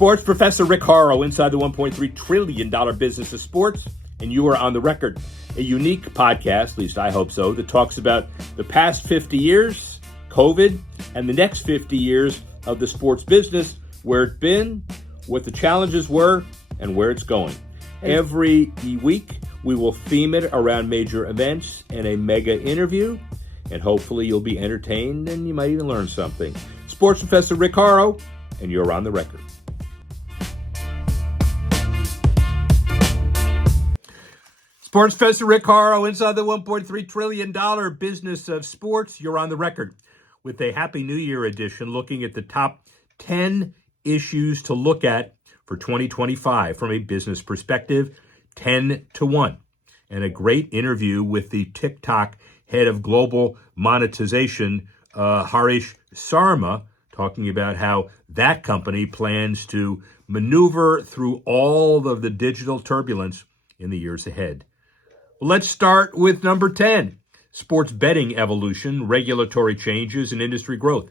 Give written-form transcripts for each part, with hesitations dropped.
Sports Professor Rick Horrow inside the $1.3 trillion business of sports, and you are on the record. A unique podcast, at least I hope so, that talks about the past 50 years, COVID, and the next 50 years of the sports business, where it's been, what the challenges were, and where it's going. Every week, we will theme it around major events and a mega interview, and hopefully you'll be entertained and you might even learn something. Sports Professor Rick Horrow, and you're on the record. Sports Professor Rick Horrow inside the $1.3 trillion business of sports. You're on the record with a Happy New Year edition looking at the top 10 issues to look at for 2025 from a business perspective, 10 to 1. And a great interview with the TikTok head of global monetization, Harish Sarma, talking about how that company plans to maneuver through all of the digital turbulence in the years ahead. Let's start with number 10, sports betting evolution, regulatory changes, and industry growth.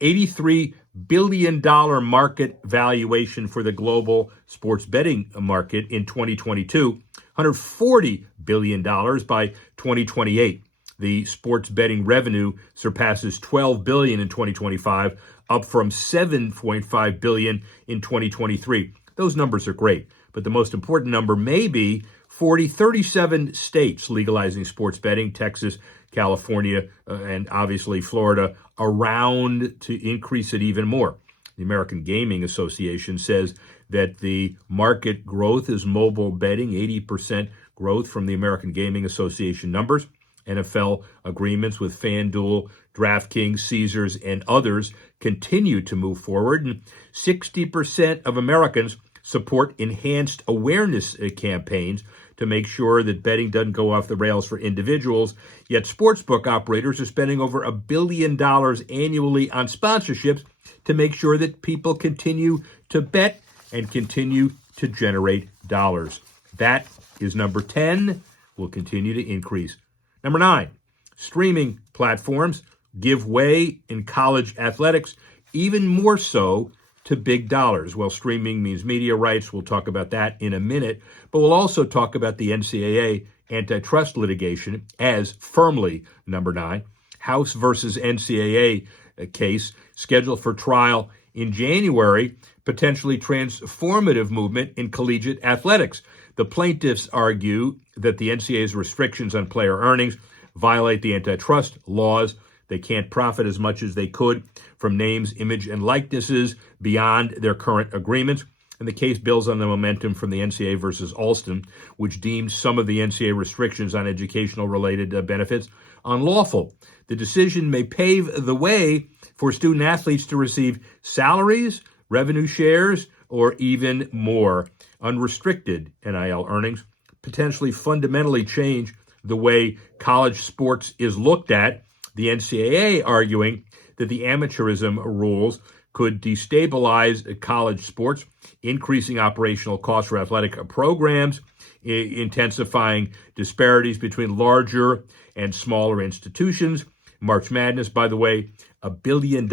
$83 billion market valuation for the global sports betting market in 2022, $140 billion by 2028. The sports betting revenue surpasses $12 billion in 2025, up from $7.5 billion in 2023. Those numbers are great, but the most important number may be 37 states legalizing sports betting, Texas, California, and obviously Florida, around to increase it even more. The American Gaming Association says that the market growth is mobile betting, 80% growth from the American Gaming Association numbers. NFL agreements with FanDuel, DraftKings, Caesars, and others continue to move forward. And 60% of Americans support enhanced awareness campaigns to make sure that betting doesn't go off the rails for individuals. Yet sportsbook operators are spending over $1 billion annually on sponsorships to make sure that people continue to bet and continue to generate dollars. That is number 10, will continue to increase. Number 9, streaming platforms give way in college athletics, even more so to big dollars. Well, streaming means media rights. We'll talk about that in a minute, but we'll also talk about the NCAA antitrust litigation as firmly number 9. House versus NCAA case scheduled for trial in January, potentially transformative movement in collegiate athletics. The plaintiffs argue that the NCAA's restrictions on player earnings violate the antitrust laws. They can't profit as much as they could from names, image, and likenesses beyond their current agreements. And the case builds on the momentum from the NCAA versus Alston, which deemed some of the NCAA restrictions on educational-related benefits unlawful. The decision may pave the way for student athletes to receive salaries, revenue shares, or even more unrestricted NIL earnings, potentially fundamentally change the way college sports is looked at. The NCAA arguing that the amateurism rules could destabilize college sports, increasing operational costs for athletic programs, intensifying disparities between larger and smaller institutions. March Madness, by the way, $1 billion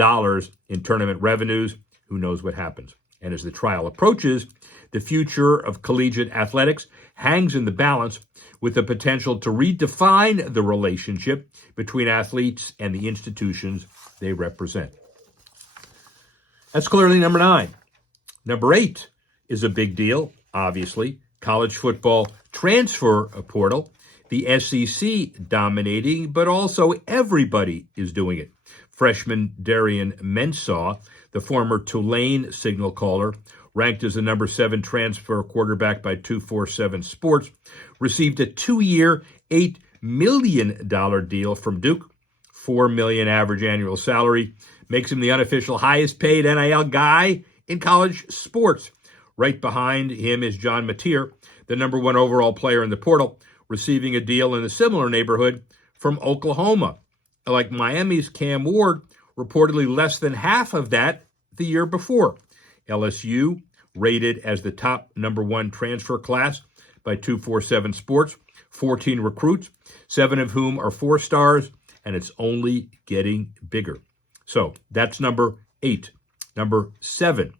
in tournament revenues. Who knows what happens? And as the trial approaches, the future of collegiate athletics hangs in the balance with the potential to redefine the relationship between athletes and the institutions they represent. That's clearly number 9. Number 8 is a big deal, obviously. College football transfer portal. The SEC dominating, but also everybody is doing it. Freshman Darian Mensah, the former Tulane signal caller, ranked as the number 7 transfer quarterback by 247 Sports, received a 2-year, $8 million deal from Duke. $4 million average annual salary makes him the unofficial highest paid NIL guy in college sports. Right behind him is John Mateer, the number 1 overall player in the portal, receiving a deal in a similar neighborhood from Oklahoma. Like Miami's Cam Ward, reportedly less than half of that the year before. LSU, rated as the top number 1 transfer class by 247 Sports, 14 recruits, 7 of whom are 4 stars, and it's only getting bigger. So that's number 8. Number 7,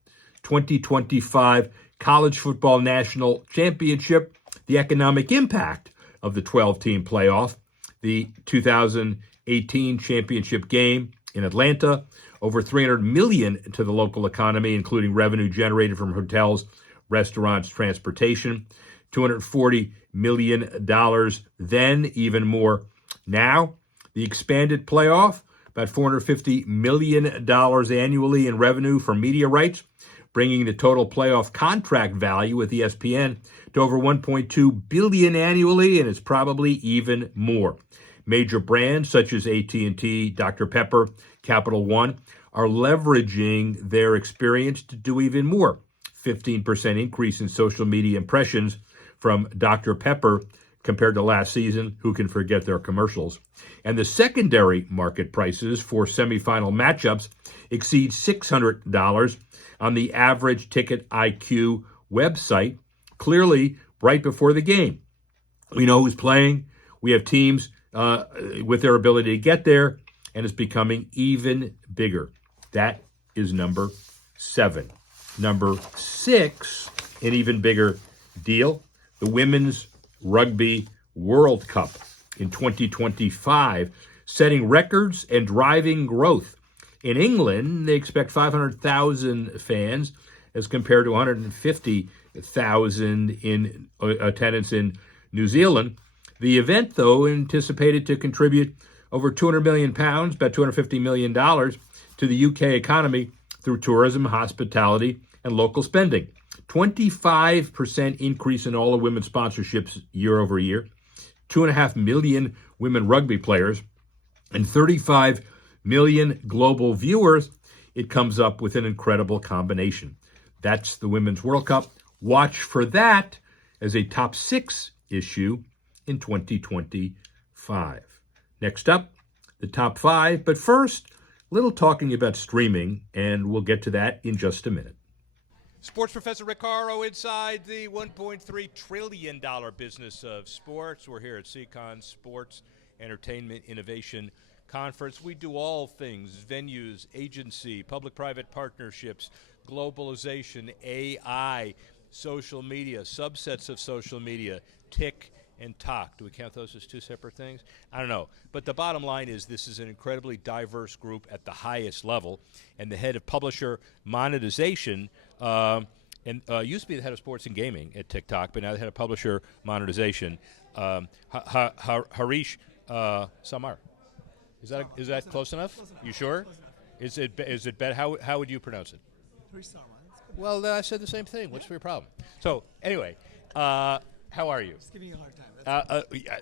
2025 College Football National Championship, the economic impact of the 12-team playoff, the 2018 championship game in Atlanta, over $300 million to the local economy, including revenue generated from hotels, restaurants, transportation, $240 million then, even more now. The expanded playoff, about $450 million annually in revenue from media rights, bringing the total playoff contract value with ESPN to over $1.2 billion annually, and it's probably even more. Major brands such as AT&T, Dr. Pepper, Capital One are leveraging their experience to do even more. 15% increase in social media impressions from Dr. Pepper compared to last season. Who can forget their commercials? And the secondary market prices for semifinal matchups exceed $600 on the average Ticket IQ website, clearly right before the game. We know who's playing. We have teams with their ability to get there, and it's becoming even bigger. That is number 7. Number 6, an even bigger deal, the Women's Rugby World Cup in 2025, setting records and driving growth. In England, they expect 500,000 fans as compared to 150,000 in attendance in New Zealand. The event, though, anticipated to contribute over £200 million, about $250 million, to the UK economy through tourism, hospitality, and local spending. 25% increase in all the women's sponsorships year over year, 2.5 million women rugby players, and 35 million global viewers. It comes up with an incredible combination. That's the Women's World Cup. Watch for that as a top 6 issue in 2025. Next up, the top 5. But first, a little talking about streaming, and we'll get to that in just a minute. Sports Professor Rick Horrow inside the $1.3 trillion business of sports. We're here at CCON Sports Entertainment Innovation Conference. We do all things: venues, agency, public-private partnerships, globalization, AI, social media, subsets of social media, TIC and TOC. Do we count those as 2 separate things? I don't know. But the bottom line is this is an incredibly diverse group at the highest level. And the head of publisher monetization, used to be the head of sports and gaming at TikTok, but now the head of publisher monetization, Harish Sarma. Is that close enough? You sure? Is it better? How would you pronounce it? Harish Sarma. Well, I said the same thing. What's your problem? So anyway, how are you? Just giving you a hard time.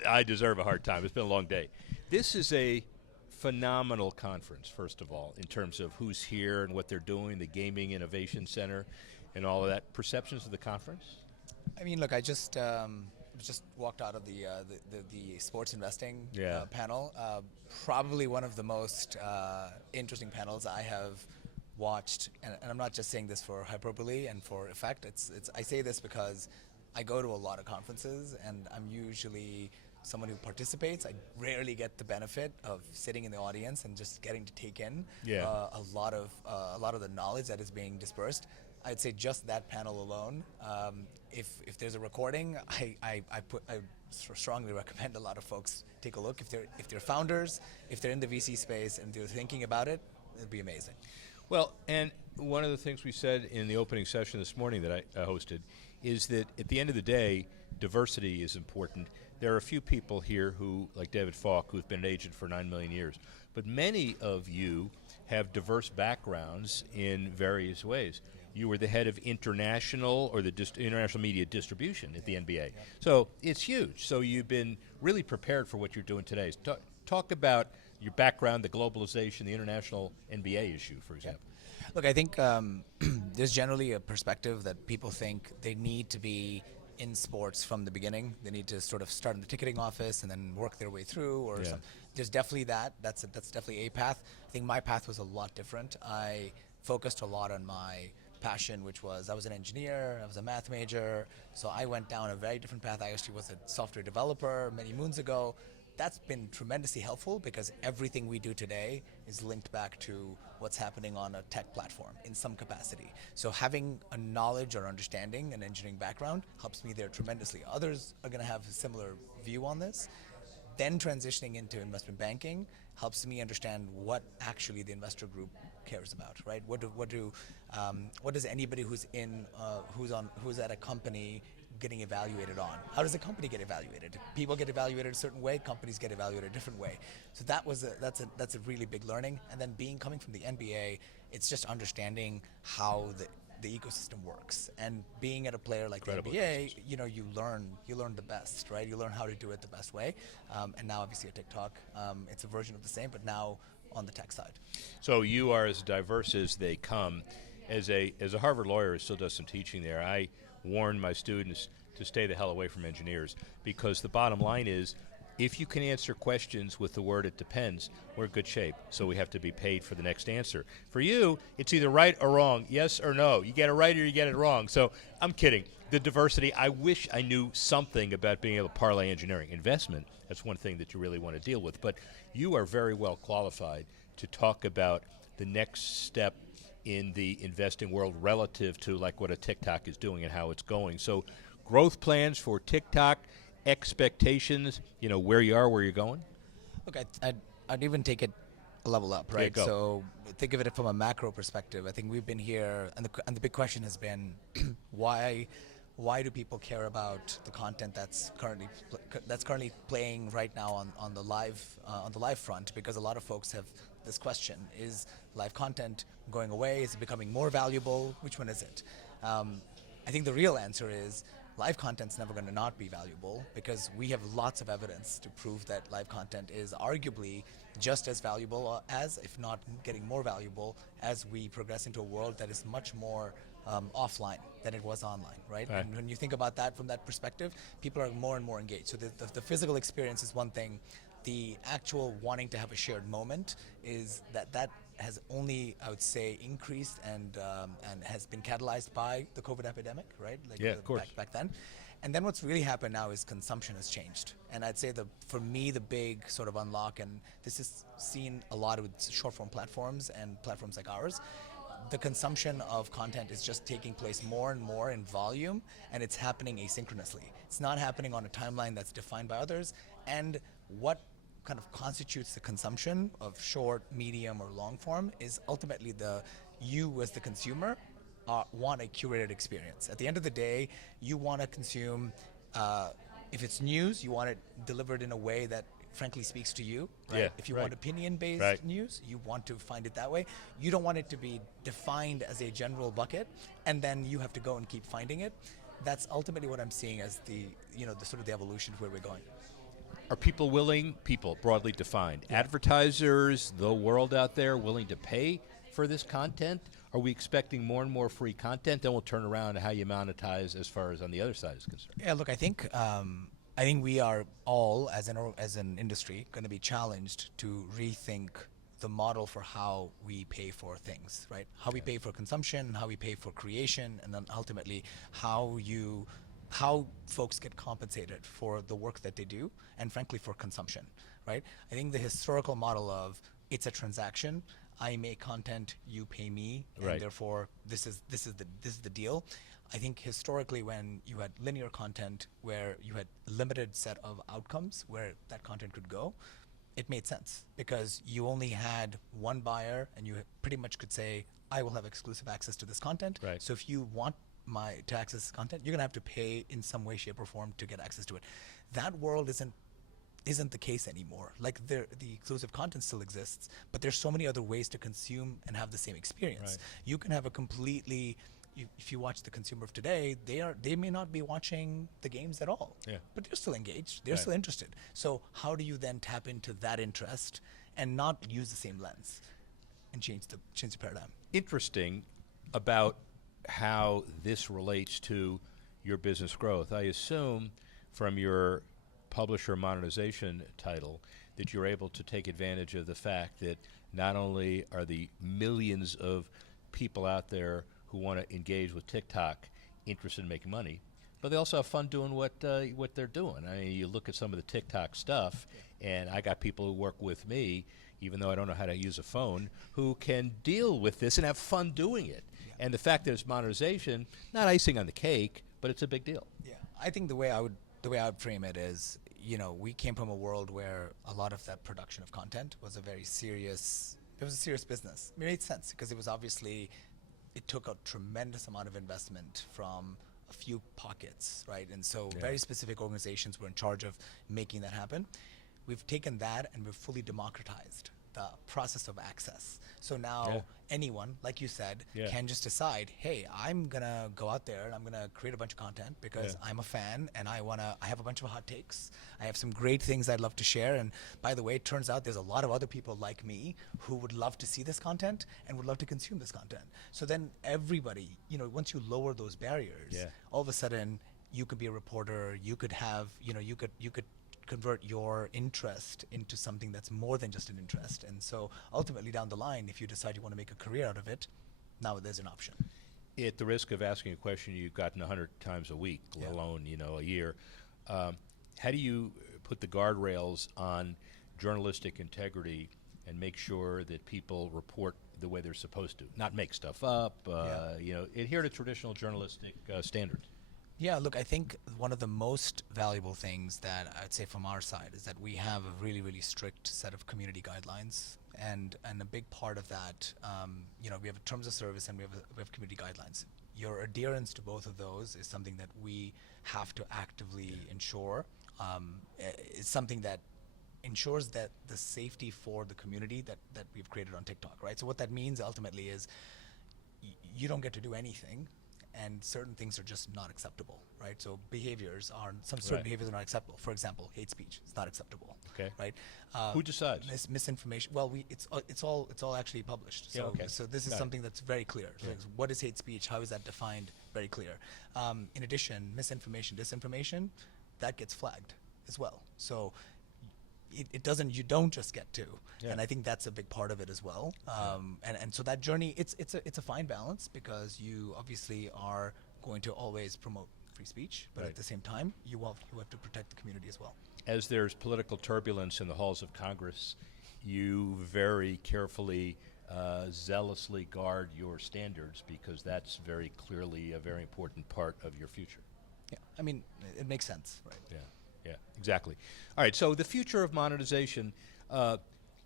I deserve a hard time. It's been a long day. This is a phenomenal conference, first of all, in terms of who's here and what they're doing, the Gaming Innovation Center and all of that. Perceptions of the conference? I mean, look, I just walked out of the sports investing panel. Probably one of the most interesting panels I have watched, and I'm not just saying this for hyperbole and for effect. I say this because I go to a lot of conferences, and I'm usually someone who participates. I rarely get the benefit of sitting in the audience and just getting to take in a lot of the knowledge that is being dispersed. I'd say just that panel alone. If there's a recording, I strongly recommend a lot of folks take a look. If they're founders, if they're in the VC space, and they're thinking about it, it'd be amazing. Well, and one of the things we said in the opening session this morning that I hosted is that at the end of the day, diversity is important. There are a few people here who, like David Falk, who've been an agent for 9 million years, but many of you have diverse backgrounds in various ways. You were the head of international or the international media distribution at the NBA. So it's huge. So you've been really prepared for what you're doing today. Talk about your background, the globalization, the international NBA issue, for example. Look, I think there's generally a perspective that people think they need to be in sports from the beginning. They need to sort of start in the ticketing office and then work their way through. Or there's definitely that. That's definitely a path. I think my path was a lot different. I focused a lot on my passion, which was I was an engineer, I was a math major, so I went down a very different path. I actually was a software developer many moons ago. that's been tremendously helpful because everything we do today is linked back to what's happening on a tech platform in some capacity. So having a knowledge or understanding, an engineering background, helps me there tremendously. Others are going to have a similar view on this. Then transitioning into investment banking helps me understand what actually the investor group cares about, right? What does anybody who's at a company getting evaluated on? How does a company get evaluated? People get evaluated a certain way, companies get evaluated a different way. So that's a really big learning. And then coming from the NBA, it's just understanding how the ecosystem works. And being at a player like Incredible the NBA, you learn the best, right? You learn how to do it the best way. And now obviously at TikTok, it's a version of the same, but now on the tech side. So you are as diverse as they come. As a Harvard lawyer who still does some teaching there, I warn my students to stay the hell away from engineers, because the bottom line is, if you can answer questions with the word "it depends," we're in good shape. So we have to be paid for the next answer. For you, it's either right or wrong, yes or no. You get it right or you get it wrong. So I'm kidding. The diversity, I wish I knew something about being able to parlay engineering. Investment, that's one thing that you really want to deal with. But you are very well qualified to talk about the next step in the investing world relative to like what a TikTok is doing and how it's going. So growth plans for TikTok, expectations, where you are, where you're going? Look, I'd even take it a level up, right? go. So think of it from a macro perspective. I think we've been here, and the big question has been, why do people care about the content that's currently playing right now on the live front? Because a lot of folks have this question: is live content going away? Is it becoming more valuable? Which one is it? I think the real answer is live content's never going to not be valuable, because we have lots of evidence to prove that live content is arguably just as valuable as, if not getting more valuable, as we progress into a world that is much more offline than it was online, right? And when you think about that from that perspective, people are more and more engaged. So the physical experience is one thing. The actual wanting to have a shared moment is that has only, I would say, increased and has been catalyzed by the COVID epidemic, right? Of course. Back then. And then what's really happened now is consumption has changed. And I'd say for me, the big sort of unlock, and this is seen a lot with short form platforms and platforms like ours, the consumption of content is just taking place more and more in volume, and it's happening asynchronously. It's not happening on a timeline that's defined by others. And what kind of constitutes the consumption of short, medium, or long form is ultimately you as the consumer want a curated experience. At the end of the day, you want to consume, if it's news, you want it delivered in a way that frankly speaks to you, right? Yeah, if you want opinion-based news, you want to find it that way. You don't want it to be defined as a general bucket, and then you have to go and keep finding it. That's ultimately what I'm seeing as the sort of the evolution of where we're going. Are people broadly defined, advertisers, the world out there, willing to pay for this content? Are we expecting more and more free content? Then we'll turn around to how you monetize as far as on the other side is concerned. Yeah, look, I think we are all, as an industry, going to be challenged to rethink the model for how we pay for things, right? How we pay for consumption, how we pay for creation, and then ultimately how folks get compensated for the work that they do, and frankly for consumption, right? I think the historical model of it's a transaction, I make content, you pay me, and therefore this is the deal. I think historically, when you had linear content where you had limited set of outcomes where that content could go, it made sense because you only had one buyer, and you pretty much could say, I will have exclusive access to this content. Right. So if you want to access this content, you're gonna have to pay in some way, shape, or form to get access to it. That world isn't the case anymore. Like the exclusive content still exists, but there's so many other ways to consume and have the same experience. You can have a completely, if you watch the consumer of today, they may not be watching the games at all, but they're still engaged, they're still interested. So how do you then tap into that interest and not use the same lens and change the paradigm? Interesting about how this relates to your business growth. I assume from your publisher monetization title that you're able to take advantage of the fact that not only are the millions of people out there who want to engage with TikTok interested in making money, but they also have fun doing what they're doing. I mean, you look at some of the TikTok stuff, and I got people who work with me, even though I don't know how to use a phone, who can deal with this and have fun doing it. Yeah. And the fact that it's monetization, not icing on the cake, but it's a big deal. Yeah, I think the way I would frame it is, you know, we came from a world where a lot of that production of content was a very serious. It was a serious business. It made sense because it was obviously, it took a tremendous amount of investment from a few pockets, right? And so very specific organizations were in charge of making that happen. We've taken that and we've fully democratized the process of access. So now anyone, like you said, can just decide, hey, I'm gonna go out there and I'm gonna create a bunch of content because I'm a fan and I have a bunch of hot takes. I have some great things I'd love to share. And by the way, it turns out there's a lot of other people like me who would love to see this content and would love to consume this content. So then everybody, you know, once you lower those barriers, all of a sudden you could be a reporter, you could have, you know, you could convert your interest into something that's more than just an interest. And so ultimately down the line, if you decide you want to make a career out of it, now there's an option. At the risk of asking a question you've gotten 100 times a week, let alone, you know, a year, how do you put the guardrails on journalistic integrity and make sure that people report the way they're supposed to, not make stuff up, you know, adhere to traditional journalistic standards? Yeah, look, I think one of the most valuable things that I'd say from our side is that we have a really, really strict set of community guidelines. And a big part of that, you know, we have terms of service and we have community guidelines. Your adherence to both of those is something that we have to actively ensure. It's something that ensures that the safety for the community that we've created on TikTok, right? So what that means ultimately is you don't get to do anything, and certain things are just not acceptable, right? So certain behaviors are not acceptable. For example, hate speech is not acceptable. Okay. Right. Who decides? Misinformation. Well, it's all actually published. So so this is something that's very clear. Like, what is hate speech? How is that defined? Very clear. In addition, misinformation, disinformation, that gets flagged as well. So it doesn't. You don't just get to, and I think that's a big part of it as well. And so that journey, it's a fine balance because you obviously are going to always promote free speech, but at the same time, you have to protect the community as well. As there's political turbulence in the halls of Congress, you very carefully, zealously guard your standards because that's very clearly a very important part of your future. Yeah, I mean, it makes sense, right? Yeah, exactly. All right, so the future of monetization,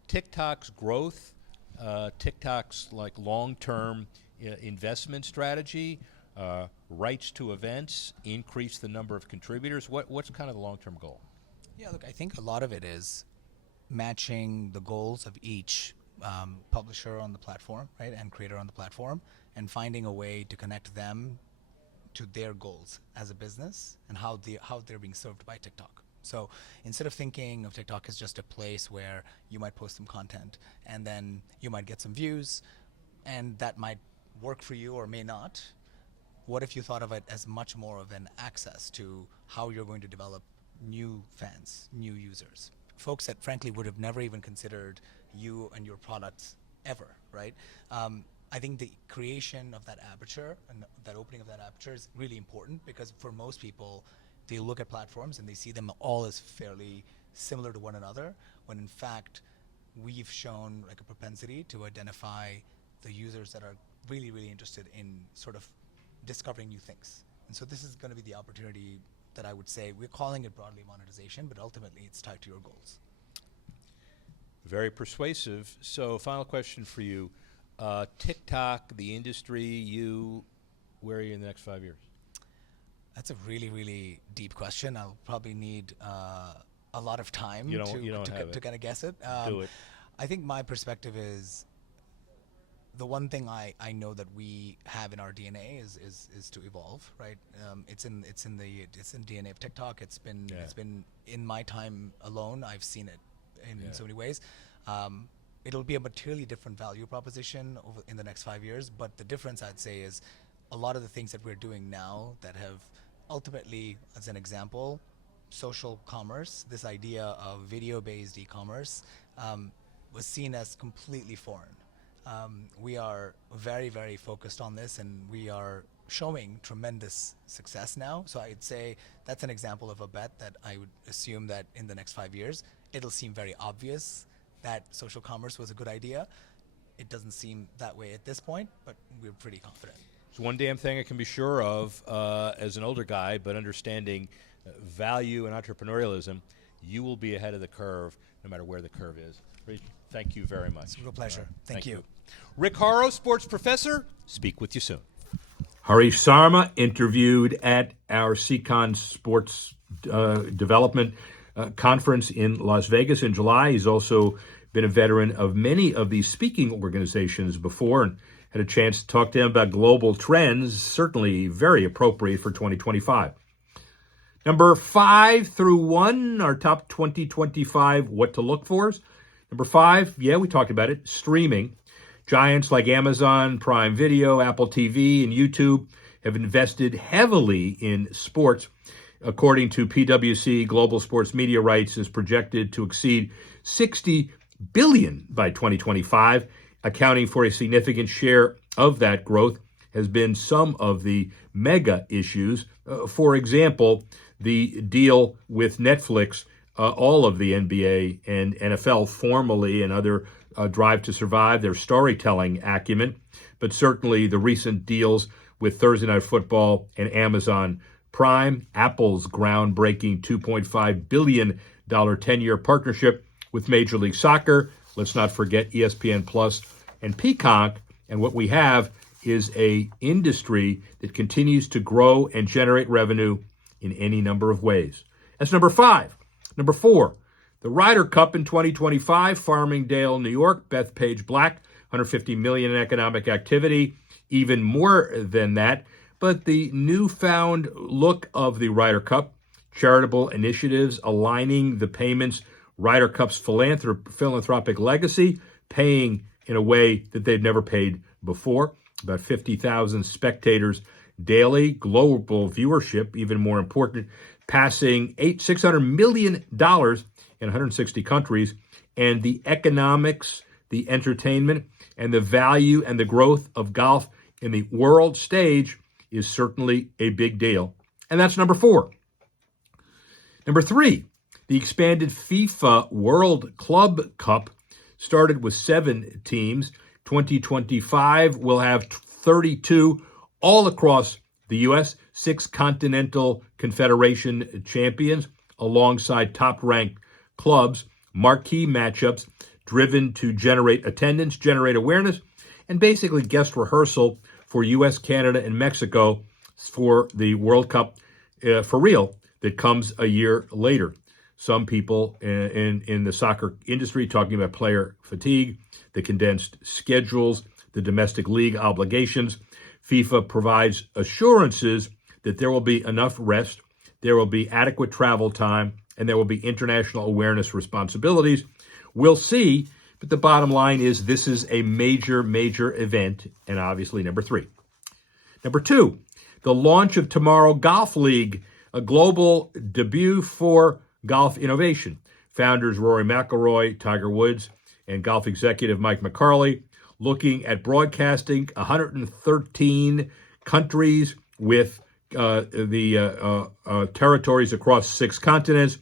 TikTok's growth, TikTok's like long-term investment strategy, rights to events, increase the number of contributors. What's kind of the long-term goal? Yeah, look, I think a lot of it is matching the goals of each publisher on the platform, right, and creator on the platform, and finding a way to connect them to their goals as a business and how they're being served by TikTok. So instead of thinking of TikTok as just a place where you might post some content and then you might get some views and that might work for you or may not, what if you thought of it as much more of an access to how you're going to develop new fans, new users, folks that frankly would have never even considered you and your products ever, right? I think the creation of that aperture and that opening of that aperture is really important because for most people, they look at platforms and they see them all as fairly similar to one another, when in fact, we've shown like a propensity to identify the users that are really, really interested in sort of discovering new things. And so this is going to be the opportunity that I would say, we're calling it broadly monetization, but ultimately it's tied to your goals. Very persuasive. So final question for you. TikTok, the industry, where are you in the next 5 years? That's a really, really deep question. I'll probably need a lot of time to kind of guess it. Do it. I think my perspective is the one thing I know that we have in our DNA is to evolve, right? It's in the DNA of TikTok. It's been in my time alone. I've seen it in so many ways. It'll be a materially different value proposition in the next 5 years, but the difference I'd say is a lot of the things that we're doing now that have ultimately, as an example, social commerce, this idea of video-based e-commerce, was seen as completely foreign. We are very, very focused on this, and we are showing tremendous success now. So I'd say that's an example of a bet that I would assume that in the next 5 years, it'll seem very obvious that social commerce was a good idea. It doesn't seem that way at this point, but we're pretty confident. There's one damn thing I can be sure of as an older guy, but understanding value and entrepreneurialism, you will be ahead of the curve no matter where the curve is. Harish, thank you very much. It's a real pleasure. Thank you. Rick Horrow, sports professor. Speak with you soon. Harish Sarma, interviewed at our CCON Sports Development Conference in Las Vegas in July. He's also been a veteran of many of these speaking organizations before and had a chance to talk to him about global trends, certainly very appropriate for 2025. Number 5 through 1, our top 2025 what to look for. Number 5, yeah, we talked about it, streaming. Giants like Amazon, Prime Video, Apple TV, and YouTube have invested heavily in sports. According to PwC, global sports media rights is projected to exceed $60 billion by 2025, accounting for a significant share of that growth has been some of the mega issues. For example, the deal with Netflix, all of the NBA and NFL formally and other Drive to Survive, their storytelling acumen, but certainly the recent deals with Thursday Night Football and Amazon Prime, Apple's groundbreaking $2.5 billion 10-year partnership with Major League Soccer. Let's not forget ESPN Plus and Peacock. And what we have is a industry that continues to grow and generate revenue in any number of ways. That's number 5. Number 4, the Ryder Cup in 2025, Farmingdale, New York, Bethpage Black, $150 million in economic activity, even more than that. But the newfound look of the Ryder Cup, charitable initiatives aligning the payments, Ryder Cup's philanthropic legacy, paying in a way that they've never paid before. About 50,000 spectators daily, global viewership, even more important, passing $600 million in 160 countries, and the economics, the entertainment, and the value and the growth of golf in the world stage is certainly a big deal. And that's number 4. Number 3, the expanded FIFA World Club Cup started with 7 teams. 2025 will have 32 all across the U.S., 6 Continental Confederation champions alongside top-ranked clubs, marquee matchups driven to generate attendance, generate awareness, and basically guest rehearsal for U.S., Canada, and Mexico for the World Cup for real that comes a year later. Some people in the soccer industry talking about player fatigue, the condensed schedules, the domestic league obligations. FIFA provides assurances that there will be enough rest, there will be adequate travel time, and there will be international awareness responsibilities. We'll see, but the bottom line is this is a major, major event, and obviously number 3. Number 2, the launch of Tomorrow Golf League, a global debut for golf innovation. Founders Rory McIlroy, Tiger Woods, and golf executive Mike McCarley looking at broadcasting 113 countries with the territories across 6 continents,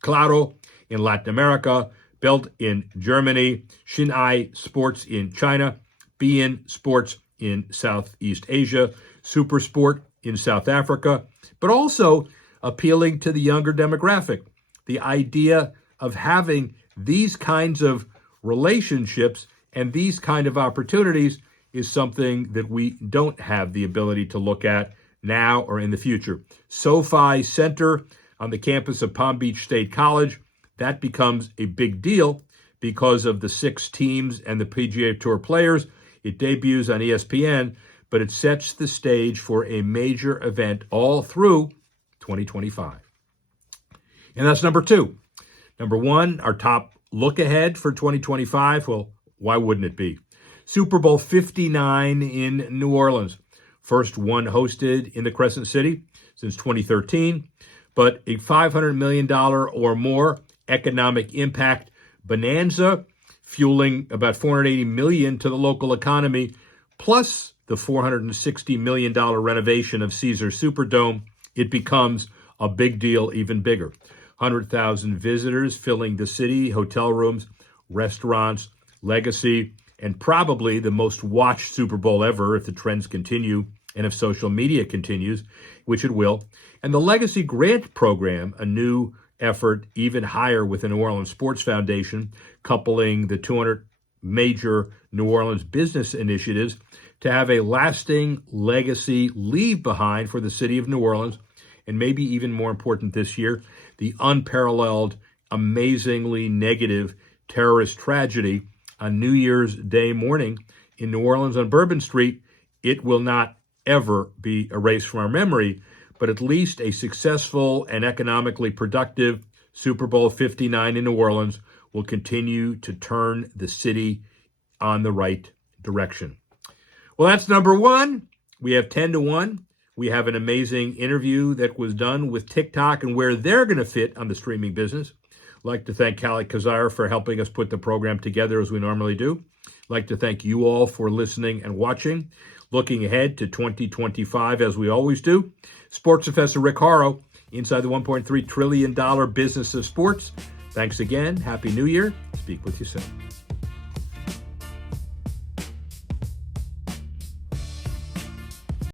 Claro in Latin America, Belt in Germany, Shinai Sports in China, beIN Sports in Southeast Asia, Super Sport in South Africa, but also appealing to the younger demographic. The idea of having these kinds of relationships and these kind of opportunities is something that we don't have the ability to look at now or in the future. SoFi Center on the campus of Palm Beach State College, that becomes a big deal because of the 6 teams and the PGA Tour players. It debuts on ESPN, but it sets the stage for a major event all through 2025. And that's number 2. Number 1, our top look ahead for 2025. Well, why wouldn't it be? Super Bowl 59 in New Orleans. First one hosted in the Crescent City since 2013, but a $500 million or more economic impact bonanza, fueling about $480 million to the local economy, plus the $460 million renovation of Caesars Superdome, it becomes a big deal even bigger. 100,000 visitors filling the city, hotel rooms, restaurants, legacy, and probably the most watched Super Bowl ever if the trends continue and if social media continues, which it will. And the Legacy Grant Program, a new effort even higher with the New Orleans Sports Foundation, coupling the 200 major New Orleans business initiatives to have a lasting legacy leave behind for the city of New Orleans. And maybe even more important this year, the unparalleled, amazingly negative terrorist tragedy on New Year's Day morning in New Orleans on Bourbon Street. It will not ever be erased from our memory, but at least a successful and economically productive Super Bowl 59 in New Orleans will continue to turn the city on the right direction. Well, that's number one. We have 10-1. We have an amazing interview that was done with TikTok and where they're going to fit on the streaming business. I'd like to thank Callie Kazar for helping us put the program together as we normally do. I'd like to thank you all for listening and watching. Looking ahead to 2025, as we always do, Sports Professor Rick Horrow, inside the $1.3 trillion business of sports. Thanks again. Happy New Year. Speak with you soon.